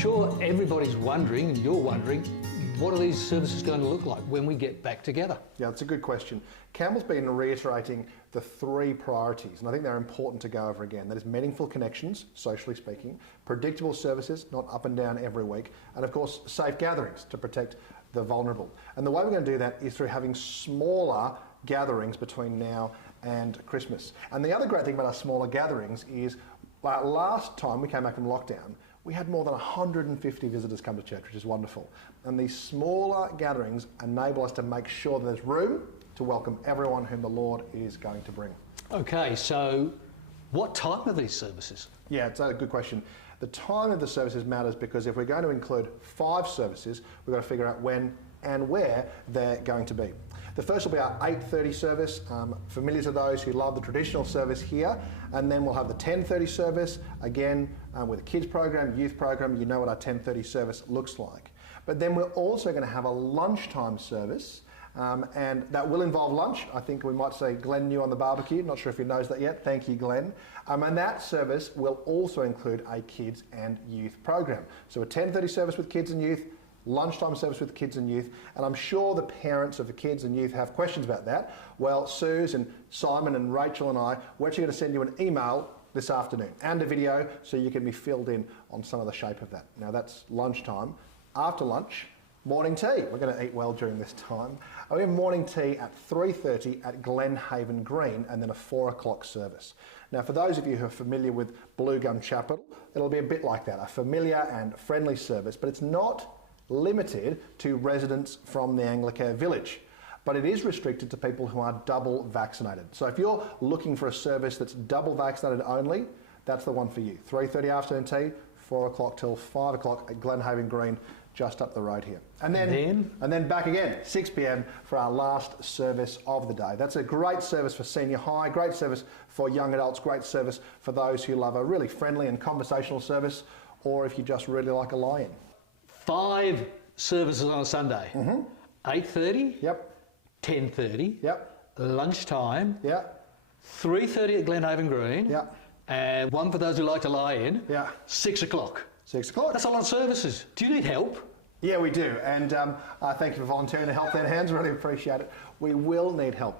sure everybody's wondering, and you're wondering, what are these services going to look like when we get back together? Yeah, that's a good question. Campbell's been reiterating the 3 priorities, and I think they're important to go over again. That is meaningful connections, socially speaking, predictable services, not up and down every week, and of course, safe gatherings to protect the vulnerable. And the way we're going to do that is through having smaller gatherings between now and Christmas. And the other great thing about our smaller gatherings is last time we came back from lockdown, we had more than 150 visitors come to church, which is wonderful. And these smaller gatherings enable us to make sure that there's room to welcome everyone whom the Lord is going to bring. Okay, so what type are these services? Yeah, it's a good question. The time of the services matters because if we're going to include 5 services, we've got to figure out when and where they're going to be. The first will be our 8:30 service, familiar to those who love the traditional service here, and then we'll have the 10:30 service, again with a kids program, youth program. You know what our 10:30 service looks like. But then we're also going to have a lunchtime service, and that will involve lunch. I think we might say Glenn knew on the barbecue, not sure if he knows that yet, thank you Glenn. And that service will also include a kids and youth program. So a 10:30 service with kids and youth, lunchtime service with kids and youth, and I'm sure the parents of the kids and youth have questions about that. Well, Suze and Simon and Rachel and I, we're actually going to send you an email this afternoon and a video so you can be filled in on some of the shape of that. Now that's lunchtime. After lunch, morning tea. We're going to eat well during this time. We have morning tea at 3:30 at Glenhaven Green and then a 4 o'clock service. Now for those of you who are familiar with Blue Gum Chapel, it'll be a bit like that, a familiar and friendly service, but it's not limited to residents from the Anglicare village, but it is restricted to people who are double vaccinated. So if you're looking for a service that's double vaccinated only, that's the one for you. 3:30 afternoon tea, 4 o'clock till 5 o'clock at Glenhaven Green, just up the road here. And then back again, 6 p.m. for our last service of the day. That's a great service for senior high, great service for young adults, great service for those who love a really friendly and conversational service, or if you just really like a lie-in. 5 services on a Sunday. 8:30. Yep. 10:30. Yep. Lunchtime. Yep. 3:30 at Glenhaven Green. Yep. And one for those who like to lie in. Yeah. 6 o'clock. 6 o'clock. That's a lot of services. Do you need help? Yeah, we do, and thank you for volunteering to help then, Hands, really appreciate it. We will need help.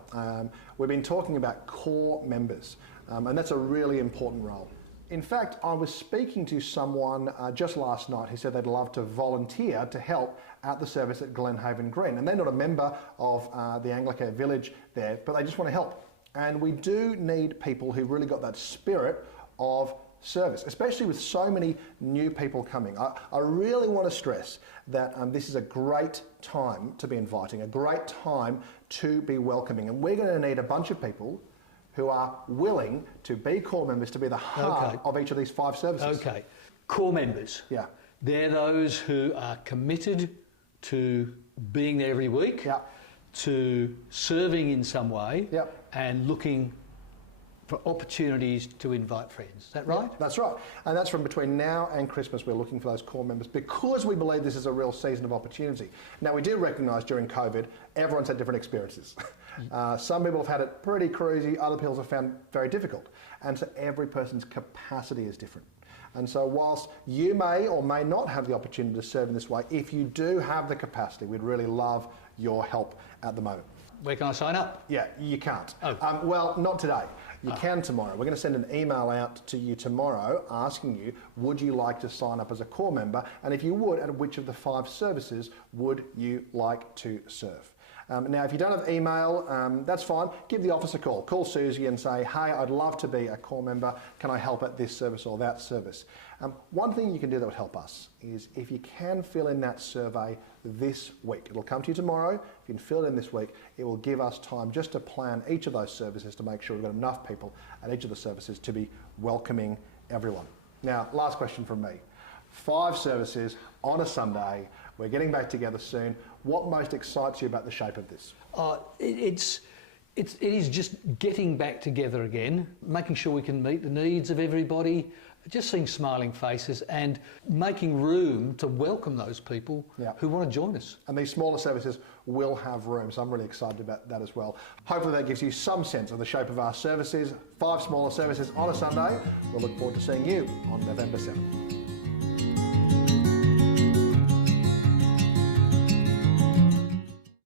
We've been talking about core members, and that's a really important role. In fact, I was speaking to someone just last night who said they'd love to volunteer to help at the service at Glenhaven Green, and they're not a member of the Anglicare village there, but they just want to help. And we do need people who've really got that spirit of service, especially with so many new people coming. I really want to stress that this is a great time to be inviting, a great time to be welcoming, and we're going to need a bunch of people who are willing to be core members, to be the heart of each of these 5 services. Okay, core members. Yeah. They're those who are committed to being there every week, to serving in some way, and looking for opportunities to invite friends. Is that right? Yeah, that's right. And that's from between now and Christmas, we're looking for those core members because we believe this is a real season of opportunity. Now, we do recognise during COVID, everyone's had different experiences. Some people have had it pretty crazy, other people have found very difficult. And so every person's capacity is different. And so whilst you may or may not have the opportunity to serve in this way, if you do have the capacity, we'd really love your help at the moment. Where can I sign up? Yeah, you can't. Oh. Well, not today. You can tomorrow. We're going to send an email out to you tomorrow asking you, would you like to sign up as a core member? And if you would, at which of the 5 services would you like to serve? Now, if you don't have email, that's fine. Give the office a call. Call Susie and say, hey, I'd love to be a core member. Can I help at this service or that service? One thing you can do that would help us is if you can fill in that survey this week. It'll come to you tomorrow. If you can fill it in this week, it will give us time just to plan each of those services to make sure we've got enough people at each of the services to be welcoming everyone. Now, last question from me. 5 services on a Sunday. We're getting back together soon. What most excites you about the shape of this? It is just getting back together again, making sure we can meet the needs of everybody, just seeing smiling faces and making room to welcome those people who want to join us. And these smaller services will have room, so I'm really excited about that as well. Hopefully that gives you some sense of the shape of our services. 5 smaller services on a Sunday. We'll look forward to seeing you on November 7th.